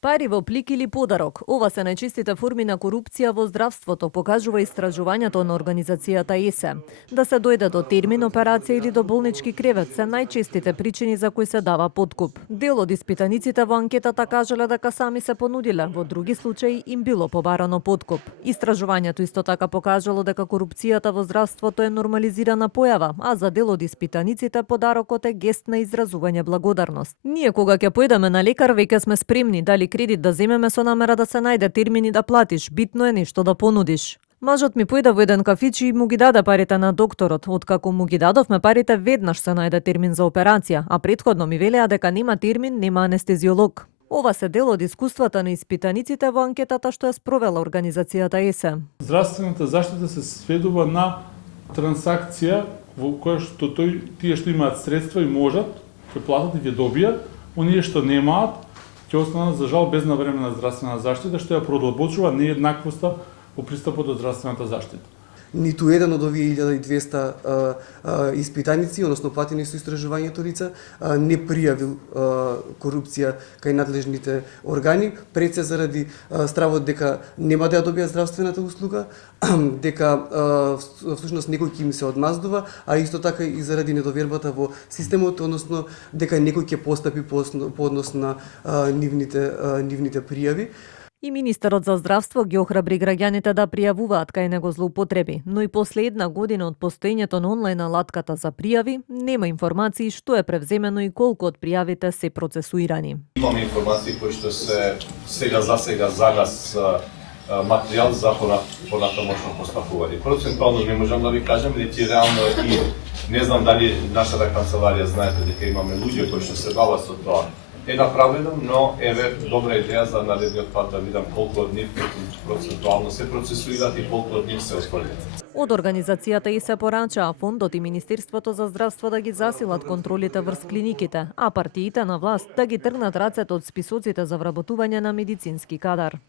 Пари во плик или подарок. Ова се најчестите форми на корупција во здравството, покажува истражувањето на организацијата ЕСЕ. Да се дојде до термин операција или до болнички кревет се најчестите причини за кои се дава подкуп. Дел од испитаниците во анкетата кажале дека сами се понудиле, во други случаи им било побарано подкуп. Истражувањето исто така покажало дека корупцијата во здравството е нормализирана појава, а за дел од испитаниците подарокот е гест на изразување благодарност. Ние кога ќе појдеме на лекар веќе сме спремни дали кредит да земеме со намера да се најде термин и да платиш, битно е нешто да понудиш. Мажот ми појде во еден кафич и му ги даде парите на докторот. Откако му ги дадовме парите, веднаш се најде термин за операција, а претходно ми велеа дека нема термин, нема анестезиолог. Ова се дел од искуствата на испитаниците во анкетата што ја спровела организацијата ЕСЕ. Здравствената заштита се сведува на трансакција во која што тие што имаат средства и можат, ќе платат и ќе добијат, оние што немаат ќе останат за жал без навремена здравствена заштита, што ја продлабочува нееднаквоста во пристапот до здравствената заштита. Ниту еден од овие 1200 испитаници, односно платени со истражувањето лица, не пријавил корупција кај надлежните органи, пред се заради стравот дека нема да ја добијат здравствената услуга, дека всушност некој ќе им се одмаздува, а исто така и заради недовербата во системот, односно дека некој ќе постапи по однос на нивните пријави. И министерот за здравство ги охрабри граѓаните да пријавуваат кај него злоупотреби, но и после една година од постоењето на онлайн алатката за пријави, нема информации што е превземено и колку од пријавите се процесуирани. Имаме информации кои што се сега за нас материјал за понатамошно постапување. Процентуално не можам да ви кажам, нити реално и не знам дали нашата канцеларија знаете дека имаме луѓе кои што се бават со тоа. Е направено, но еве добра идеја за наредниот пат да видам колку од нив процентуално се процесуират и колку од нив се отфрлят. Од организацијата и се порачаа фондот и Министерството за здравство да ги засилат контролите врз клиниките, а партиите на власт да ги тргнат рацете од списоците за вработување на медицински кадар.